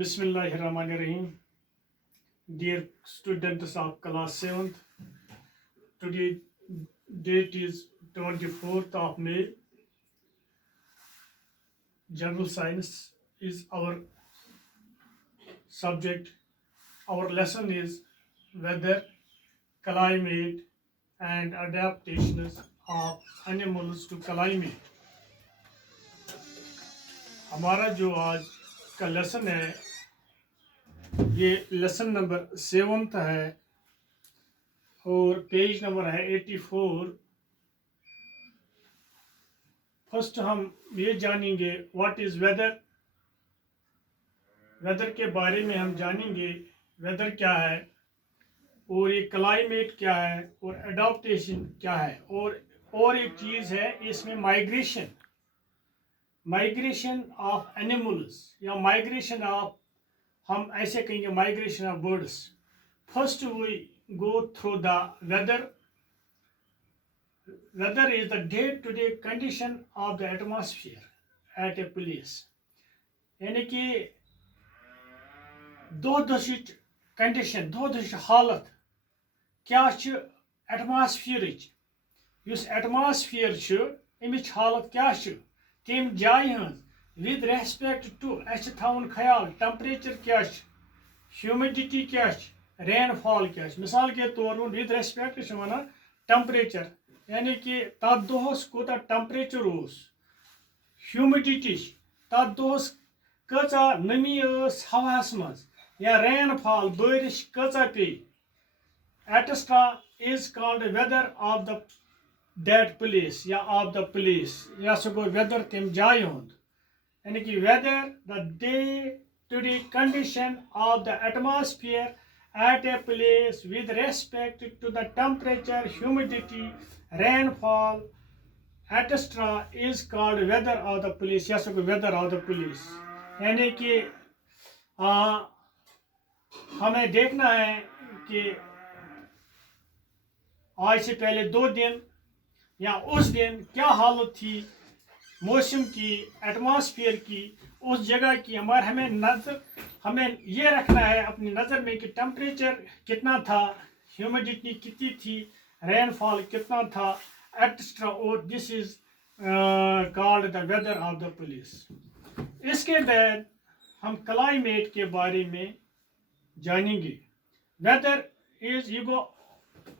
Bismillahirrahmanirrahim. Dear students of class 7th, today date is 24th of May. General science is our subject. Our lesson is weather, climate and adaptations of animals to climate. हमारा जो आज का lesson है ये lesson number 7th है और page number है 84. First हम ये जानेंगे व्हाट इज़ वेदर. वेदर के बारे में हम जानेंगे वेदर क्या है और ये क्लाइमेट क्या है और एडाप्टेशन क्या है और एक चीज़ है इसमें माइग्रेशन ऑफ एनिमल्स या माइग्रेशन ऑफ, हम ऐसे कहेंगे migration of birds. First we go through the weather. Weather is the day-to-day condition of the atmosphere at a place. यानी कि दो-दशच कंडीशन, दो-दश हालत क्या छ एटमॉस्फेयरच. युस एटमॉस्फेयर छ अमिच हालत क्या छ तम जाय हंस विद रेस्पेक्ट टू अस थवन ख्याल टेम्परेचर क्या छ, ह्यूमिडिटी क्या छ, रेनफॉल क्या छ. मिसाल के तौर पर विद रेस्पेक्ट वनान टेम्परेचर यानी कि तथ दोहस कोता टेम्परेचर उस, ह्यूमिडिटी तथ दोहस कचा नमी हवास मज या रेनफॉल बारिश कचा पे. Etcetera is called weather of the that place या ऑफ द प्लेस. यह सो गो वेदर तम जाय हुंद. यानी कि weather the day to day condition of the atmosphere at a place with respect to the temperature, humidity, rainfall, etc. is called weather of the place. Yes, weather of the place. यानी कि हमें देखना है कि आज से पहले 2 दिन या उस दिन क्या हालत थी मौसम की, एटमॉस्फेयर की, उस जगह की. हमें ये रखना है अपनी नज़र में कि टेम्परेचर कितना था, ह्यूमिडिटी कितनी थी, रेनफॉल कितना था, एक्स्ट्रा. और this is called the weather of the place. इसके बाद हम क्लाइमेट के बारे में जानेंगे. वेदर इज युगो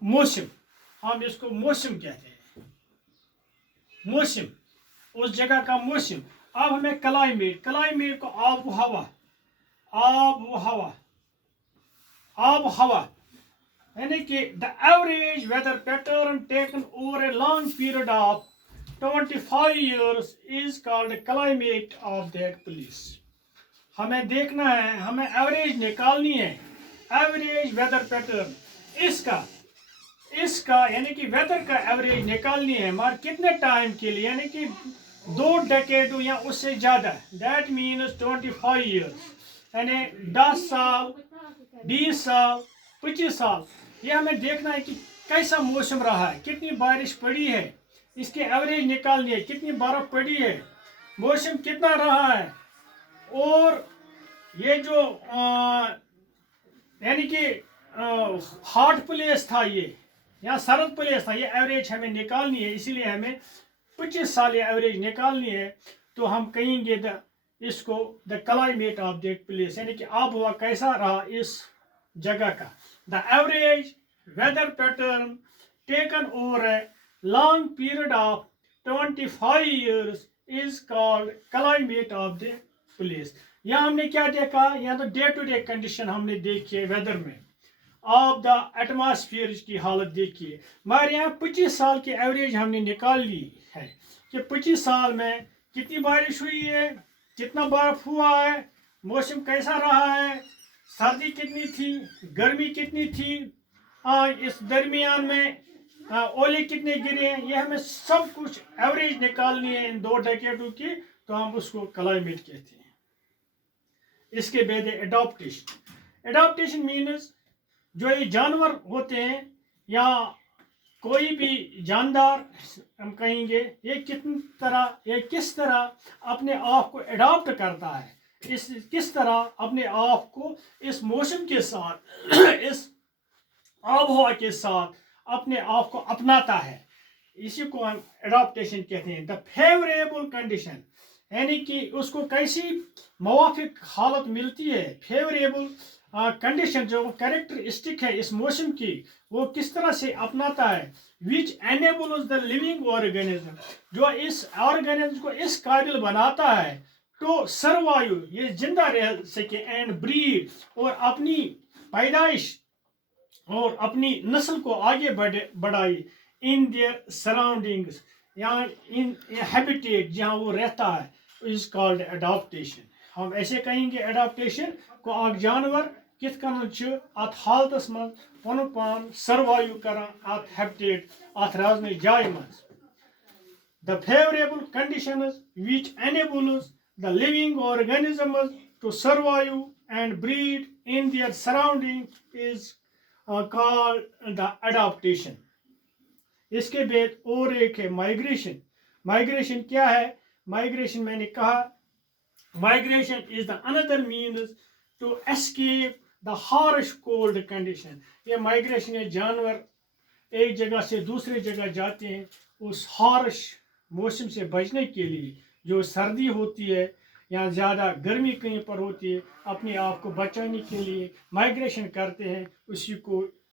मौसम, हम इसको मौसम कहते हैं. मौसम उस जगह का मौसम. अब हमें क्लाइमेट को आब हवा यानी कि the average weather pattern taken over a long period of 25 years is called climate of that place. हमें देखना है, हमें एवरेज निकालनी है, एवरेज वेदर पैटर्न इसका यानी कि वेदर का एवरेज निकालनी है मगर कितने टाइम के लिए, यानी कि 2 डेकेड या उससे ज़्यादा. दैट मीन्स 25 years यानी 10 साल, 20 साल, 25 साल. ये हमें देखना है कि कैसा मौसम रहा है, कितनी बारिश पड़ी है, इसके एवरेज निकालनी है, कितनी बर्फ़ पड़ी है, मौसम कितना रहा है. और ये जो यानी कि हॉट प्लेस था ये या सर्द प्लेस था, ये एवरेज हमें निकालनी है. इसीलिए हमें 25 साल ये एवरेज निकालनी है. तो हम कहेंगे इसको the climate of that place, यानी कि आब हवा कैसा रहा इस जगह का. The average weather pattern taken over a long period of 25 years is called climate of the place. यहाँ हमने क्या देखा, यहाँ तो डे टू डे कंडीशन हमने देखी है वेदर में. ऑफ द एटमॉस्फेयर की हालत देखिए. मगर यहाँ 25 साल की एवरेज हमने निकाल ली है कि 25 साल में कितनी बारिश हुई है, कितना बर्फ हुआ है, मौसम कैसा रहा है, सर्दी कितनी थी, गर्मी कितनी थी, इस दरमियान में ओले कितने गिरे हैं. ये हमें सब कुछ एवरेज निकालनी है इन 2 डेकेडों की. तो हम उसको क्लाइमेट कहते हैं. इसके बाद एडाप्टेशन मीन्स जो ये जानवर होते हैं या कोई भी जानदार हम कहेंगे ये किस तरह अपने आप को एडॉप्ट करता है. किस तरह अपने आप को इस मौसम के साथ इस आबहवा के साथ अपने आप को अपनाता है, इसी को हम एडाप्टेशन कहते हैं। द फेवरेबल कंडीशन यानी कि उसको कैसी मुवाफिक हालत मिलती है, फेवरेबल कंडीशन जो कैरेक्टरिस्टिक है इस मौसम की, वो किस तरह से अपनाता है। विच एनेबल्स द लिविंग ऑर्गेनिज्म, जो इस ऑर्गेनिज्म को इस काबिल बनाता है तो सर्वाइव, ये जिंदा रह सके, एंड ब्रीड, और अपनी पैदाइश और अपनी नस्ल को आगे बढ़ाई, इन देयर सराउंडिंग्स, यहाँ इन हैबिटेट जहाँ वो रहता है, इज कॉल्ड एडाप्टेशन। हम ऐसे कहेंगे एडाप्टेशन को अख जानवर कित कन अत हालतस मज पन पान सर्वाइव करान अत हैबिटेट अत राजन जाय मज। The favorable conditions which enables the living organisms to survive and breed in their surrounding is called the adaptation. इसके बाद और एक है माइग्रेशन। माइग्रेशन क्या है? माइग्रेशन मैंने कहा, migration is the another means to escape the harsh cold condition. ये माइग्रेशन है, जानवर एक जगह से दूसरी जगह जाते हैं उस हार्श मौसम से बचने के लिए। जो सर्दी होती है या ज़्यादा गर्मी कहीं पर होती है, अपने आप को बचाने के लिए माइग्रेशन करते हैं, उसी को